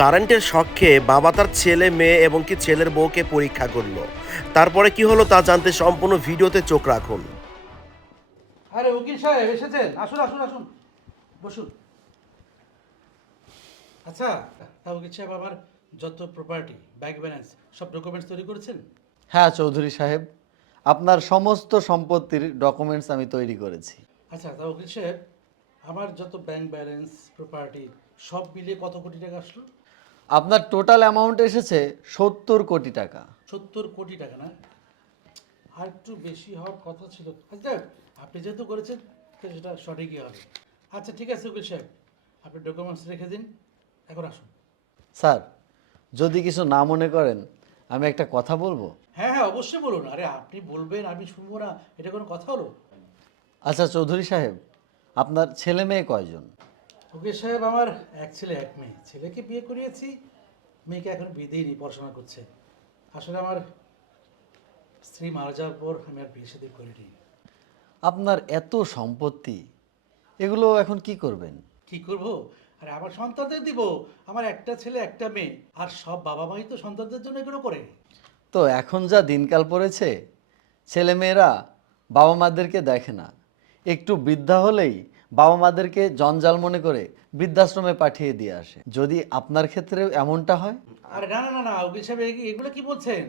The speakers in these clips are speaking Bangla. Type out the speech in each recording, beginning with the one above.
কারেন্টের শখ খেয়ে বাবা তার ছেলে মেয়ে এবং কি ছেলের বউকে পরীক্ষা করল। তারপরে কি হলো তা জানতে সম্পূর্ণ ভিডিওতে চোখ রাখুন। আরে উকিল সাহেব এসেছেন? আসুন আসুন আসুন। বসুন। আচ্ছা তা উকিল সাহেব আমার যত প্রপার্টি ব্যাংক ব্যালেন্স সব ডকুমেন্টস তৈরি করেছেন? হ্যাঁ চৌধুরী সাহেব আপনার সমস্ত সম্পত্তির ডকুমেন্টস আমি তৈরি করেছি। আচ্ছা তা উকিল সাহেব আমার যত ব্যাংক ব্যালেন্স প্রপার্টি সব মিলিয়ে কত কোটি টাকা আসলো? আপনার টোটাল অ্যামাউন্ট এসেছে সত্তর কোটি টাকা। সত্তর কোটি টাকা না? আর একটু বেশি হওয়ার কথা ছিল। আচ্ছা আপনি যেহেতু করেছেন তো সেটা সঠিকই হবে। আচ্ছা ঠিক আছে উকিল সাহেব আপনি ডকুমেন্টস রেখে দিন। এখন আসুন। স্যার যদি কিছু না মনে করেন আমি একটা কথা বলব? হ্যাঁ হ্যাঁ অবশ্যই বলুন। আরে আপনি বলবেন আমি শুনব না। এটা কোনো কথা হলো? আচ্ছা চৌধুরী সাহেব আপনার ছেলে মেয়ে কয়জন? উকিল সাহেব আমার এক ছেলে এক মেয়ে। ছেলেকে বিয়ে করিয়েছি মেয়েকে এখন বিয়ে দিইনি পড়াশোনা করছে। আসলে আমার স্ত্রী মারা যাওয়ার পর আমি আর বিয়ে সাথে করিনি। আপনার এত সম্পত্তি এগুলো এখন কি করবেন? কি করব? আর আমার সন্তানদের দিব। আমার একটা ছেলে একটা মেয়ে। আর সব বাবা মাই তো সন্তানদের জন্য এগুলো করে। তো এখন যা দিনকাল পড়েছে ছেলেমেয়েরা বাবা মাদেরকে দেখে না। একটু বৃদ্ধা হলেই বাবা মাদেরকে জঞ্জাল মনে করে বৃদ্ধাশ্রমে পাঠিয়ে দিয়ে আসে। যদি আপনার ক্ষেত্রেও এমনটা হয়? আরে না না না না উকিল সাহেব এগুলো কি বলছেন?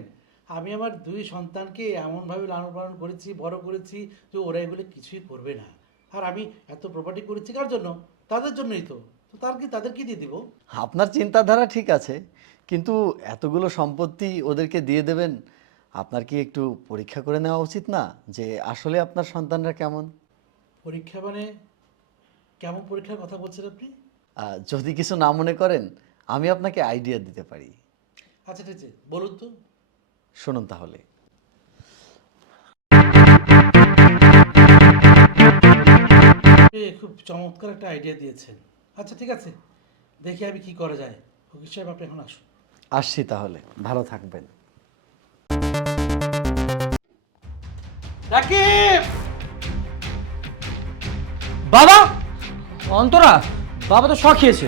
আমি আমার দুই সন্তানকে এমনভাবে লালন পালন করেছি বড় করেছি যে ওরা এগুলো কিছুই করবে না। আর আমি এত প্রপার্টি করেছি কার জন্য? তাদের জন্যই তো। তো তার কি তাদের কি দিয়ে দিব? আপনার চিন্তাধারা ঠিক আছে কিন্তু এতগুলো সম্পত্তি ওদেরকে দিয়ে দেবেন আপনার কি একটু পরীক্ষা করে নেওয়া উচিত না যে আসলে আপনার সন্তানরা কেমন? পরীক্ষা মানে কেমন পরীক্ষার কথা বলছেন আপনি? যদি কিছু না মনে করেন আমি আপনাকে আইডিয়া দিতে পারি। আচ্ছা ঠিক আছে বলুন তো। শুনুন তাহলে। খুব চমৎকার একটা আইডিয়া দিয়েছেন। আচ্ছা ঠিক আছে দেখি আমি কি করা যায়। উকিল সাহেব আপনি এখন আসুন। আসছি তাহলে ভালো থাকবেন। রাকিব! বাবা? অন্তরা বাবা তো শখ খেয়েছে।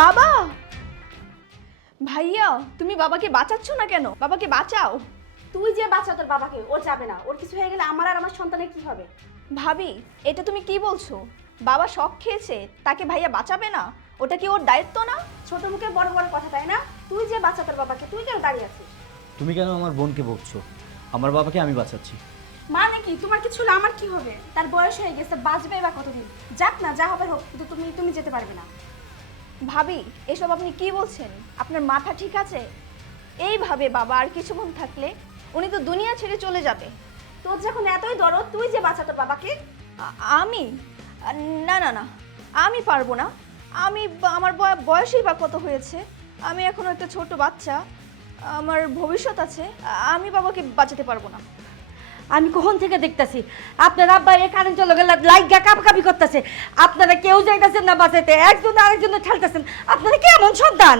বাবা? ভাইয়া তুমি বাবাকে বাঁচাচ্ছ না কেন? বাবাকে বাঁচাও। তুই যে বাচ্চা তোর বাবাকে ও যাবে না। ওর কিছু হয়ে গেলে আমার আর আমার সন্তানের কি হবে? ভাবি এটা তুমি কি বলছো? বাবা শখ খেয়েছে তাকে ভাইয়া বাঁচাবে না? ওটা কি ওর দায়িত্ব না? ছোট মুখে বড় বড় কথা তাই না? তুই যে বাচ্চা তোর বাবাকে তুই কেন দাঁড়িয়ে আছিস? তুমি কেন আমার বোনকে বকছো? আমার বাবাকে আমি বাঁচাচ্ছি। মানে কি? তোমার কিছু হলে আমার কি হবে? তার বয়স হয়ে গেছে, বাঁচবে বা কতদিন? যাক না, যা হবে হোক, কিন্তু তুমি তুমি যেতে পারবে না। ভাবি, এসব আপনি কি বলছেন? আপনার মাথা ঠিক আছে? এইভাবে বাবা, আর কিছুক্ষণ থাকলে উনি তো দুনিয়া ছেড়ে চলে যাবে। তোর যখন এতই দরদ, তুই যে বাচ্চা তোর বাবাকে আমি? না না না, আমি পারব না। আমি আমার বয়- বয়সই বা কত হয়েছে? আমি এখনও একটা ছোট বাচ্চা। আমার ভবিষ্যৎ আছে। আমি বাবাকে বাঁচাতে পারব না। আমি কখন থেকে দেখতাছি? আপনার আব্বা এই কারেন্ট চলে গেলে লাইগা কাপাকাপি করতেছে। আপনারা কেউ যাইতেছেন না বাঁচাইতে, একজন আরেকজন ঠেলতেছেন। আপনারা কেমন সন্তান?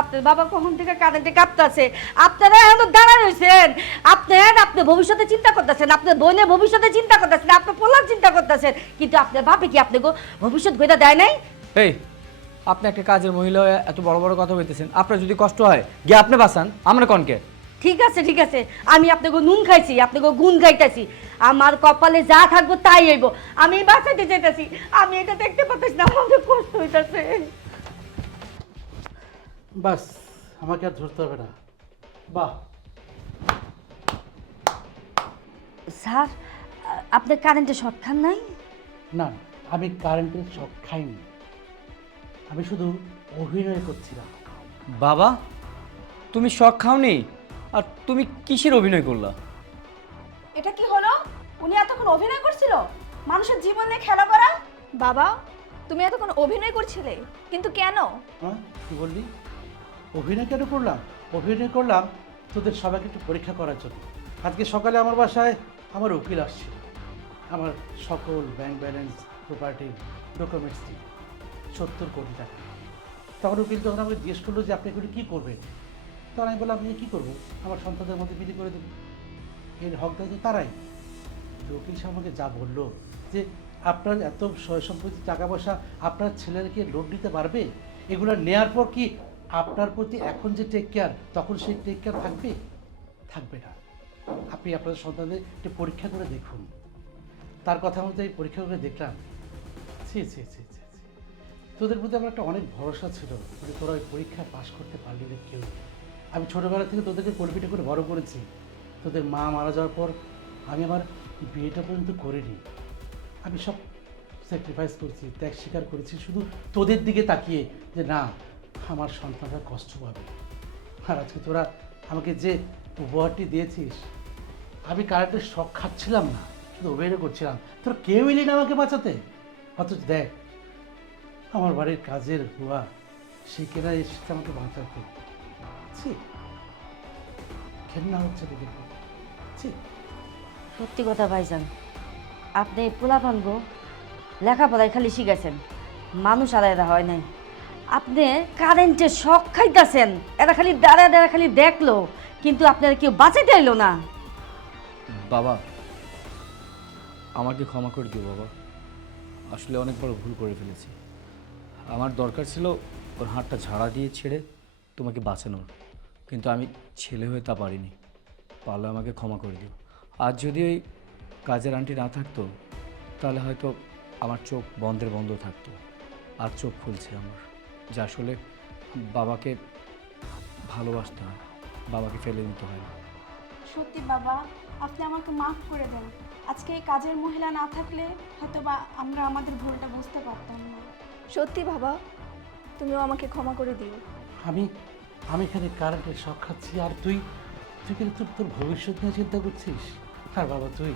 আপনার বাবা কখন থেকে কারেন্টে কাঁপতাছে? আপনারা এখন দাঁড়া রয়েছেন আপনার আপনি ভবিষ্যতে চিন্তা করতেছেন, আপনার বোনের ভবিষ্যতে চিন্তা করতেছেন, আপনার পোলার চিন্তা করতেছেন। কিন্তু আপনার বাপে কি আপনাকে ভবিষ্যৎ গইটা দেয় নাই? এই, আপনি একটা কাজের মহিলা এত বড় বড় কথা বলতেছেন। আপনার যদি কষ্ট হয়, গিয়ে আপনি বাঁচান। আমরা কনকে ঠিক আছে ঠিক আছে। আমি আপনাকে নুন খাইছি আপনাকে গুণ খাইতেছি আমার কপালে যা থাকব তাই হইব। আমি বাঁচাতে চাইতেছি। আমি এটা দেখতে পাচ্ছি না আমাদের কষ্ট হইতাছে। বাস আমাকে আর ধরতে হবে না। বাহ। স্যার আপনার কারেন্টে শর্ট খান নাই? না আমি কারেন্টের শখ খাইনি। আমি শুধু অভিনয় করছিলাম। বাবা তুমি শখ খাওনি? আর তুমি কিসের অভিনয় করলা? এটা কি হলো? উনি এতক্ষণ অভিনয় করছিল? মানুষের জীবন নিয়ে খেলা করা? বাবা তুমি এতক্ষণ অভিনয় করছিলে কিন্তু কেন? হ্যাঁ কি বললি? অভিনয় কেন করলাম? অভিনয় করলাম তোদের সবাইকে একটু পরীক্ষা করার জন্য। আজকে সকালে আমার বাসায় আমার উকিল আসছিল। আমার সকল ব্যাংক ব্যালেন্স প্রপার্টি ডকুমেন্টস দিয়ে সত্তর কোটি টাকা। তখন উকিল তখন আমাকে জিজ্ঞেস করল যে আপনি এগুলি কী করবেন? তখন আমি বললাম আমি কী করব? আমার সন্তানদের মধ্যে বিলি করে দেবো। এর হকদার যে তারাই। তো উকিল সাহেব আমাকে যা বলল, যে আপনার এত সম্পত্তি, টাকা পয়সা আপনার ছেলেকে লোড দিতে পারবে? এগুলো নেয়ার পর কি আপনার প্রতি এখন যে টেক কেয়ার তখন সেই টেক কেয়ার থাকবে? থাকবে না। আপনি আপনাদের সন্তানদের একটু পরীক্ষা করে দেখুন। তার কথা মতো এই পরীক্ষা করে দেখলাম। ছি ছি ছি। তোদের প্রতি আমার একটা অনেক ভরসা ছিল তোরা ওই পরীক্ষায় পাশ করতে পারলি না কেউ। আমি ছোটোবেলা থেকে তোদেরকে কলপিটা করে বড় করেছি। তোদের মা মারা যাওয়ার পর আমি আমার বিয়েটা পর্যন্ত করিনি। আমি সব স্যাক্রিফাইস করছি, ত্যাগ স্বীকার করেছি, শুধু তোদের দিকে তাকিয়ে যে না, আমার সন্তানরা কষ্ট পাবে। আর আজকে তোরা আমাকে যে উপহারটি দিয়েছিস, আমি কারেন্টের শখ খাচ্ছিলাম না, শুধু অভিনয় করছিলাম। তোর কেউ এলি না আমাকে বাঁচাতে। অথচ দেখ, আমার বাড়ির কাজের বুয়া, সে কেনা এসেছে আমাকে বাঁচাতে। ছি। ঘেন্না হচ্ছে তোদের ছি। সত্যি কথা ভাইজান আপনি পোলাপান গো লেখাপড়ায় খালি শিখেছেন মানুষ আলাদা হয় নাই। আপনি কারেন্টের শখ খাইতেছেন এরা খালি দাঁড়া দাঁড়া খালি দেখল কিন্তু আপনারা কেউ বাঁচাইতে এলো না। বাবা আমাকে ক্ষমা করে দিও বাবা। আসলে অনেক বড় ভুল করে ফেলেছি। আমার দরকার ছিল ওর হাতটা ঝাড়া দিয়ে ছেড়ে তোমাকে বাঁচানোর। কিন্তু আমি ছেলে হয়ে তা পারিনি। পারলে আমাকে ক্ষমা করে দিও। আর যদি ওই কাজের আন্টি না থাকতো তাহলে হয়তো আমার চোখ বন্ধের বন্ধ থাকতো। আর চোখ খুলছে আমার। যা আসলে বাবাকে ভালোবাসতে হয়। বাবাকে ফেলে দিতে হয় সত্যি বাবা আপনি আমাকে মাফ করে দেন। আজকে এই কাজের মহিলা না থাকলে হয়তো বা আমরা আমাদের ভুলটা বুঝতে পারতাম না। সত্যি বাবা তুমিও আমাকে ক্ষমা করে দিও। আমি আমি এখানে কারেন্টের শখ খাচ্ছি। আর তুই? তুই কিন্তু তোর তোর ভবিষ্যৎ নিয়ে চিন্তা করছিস? আর বাবা, তুই?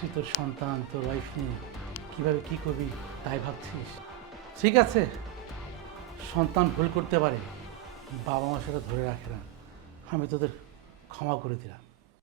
তুই তোর সন্তান, তোর ওয়াইফ নিয়ে কীভাবে কী করবি তাই ভাবছিস? ঠিক আছে। সন্তান ভুল করতে পারে। বাবা মা সেটা ধরে রাখে না। আমি তোদের ক্ষমা করে দিলাম।